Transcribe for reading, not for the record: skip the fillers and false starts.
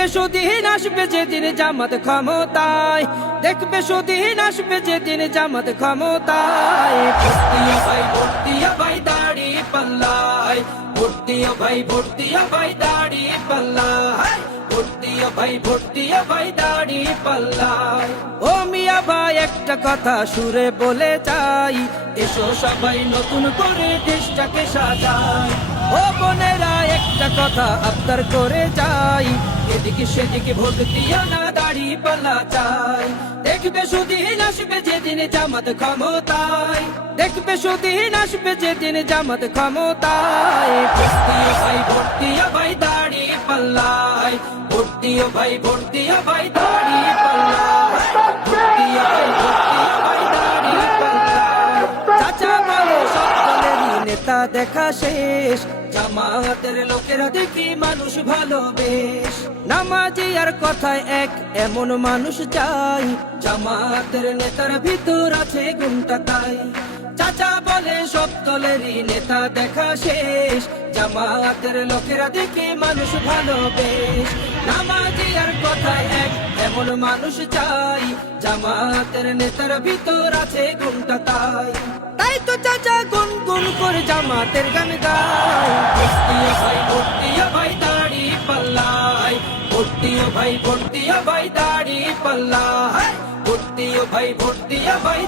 দেখবে সুদিন আসবে যেদিন জামাত ক্ষমতায়, দেখবে সুদিন আসবে যেদিন জামাত ক্ষমতায়। ভর্তিয়া ভাই ভর্তিয়া ভাই দাড়ি পাল্লায়, ভর্তিয়া ভাই ভর্তিয়া ভাই দাড়ি পাল্লায়, ভর্তিয়া ভাই ভর্তিয়া ভাই দাড়ি পাল্লায়। ও মিয়া ভাই একটা কথা সুরে বলে যাই, এসো সবাই নতুন করে দেশটাকে সাজাই। ও বোনেরা একটা কথা আবদার করে যাই, এদিকে সেদিকে ভোট দিও না, দাড়ি পাল্লা চাই। দেখবে সুদিন আসবে যেদিন জামাত ক্ষমতায়, দেখবে সুদিন আসবে যেদিন জামাত ক্ষমতায়। ভর্তিয়া ভাই ভর্তিয়া ভাই দাড়ি পাল্লায়, ভর্তিয়া ভাই ভর্তিয়া ভাই দাড়ি পাল্লায়, ভর্তিয়া ভাই ভর্তিয়া ভাই দাড়ি পাল্লায়। চাচা বলে সব দলেরই নেতা দেখা শেষ, জামাতের লোকেরা দেখি মানুষ ভালো বেশ। নামাজি আর কথায় এক এমন মানুষ চাই, জামাতের নেতার ভিতর আছে গুণটা তাই। চাচা বলে সব দলেরই নেতা দেখা শেষ, জামাতের লোকেরা দেখি মানুষ ভালো বেশ। নামাজি আর কথায় এক এমন মানুষ চাই, জামাতের নেতার ভিতর আছে গুণটা তাই। তাই তো চাচা গুন গুন করে জামাতের গান গায়। ভর্তিয়া ভাই ভর্তিয়া ভাই দাড়ি পাল্লায়, ভর্তিয়া ভাই ভর্তিয়া ভাই দাড়ি পাল্লায়, ভর্তিয়া ভাই ভর্তিয়া ভাই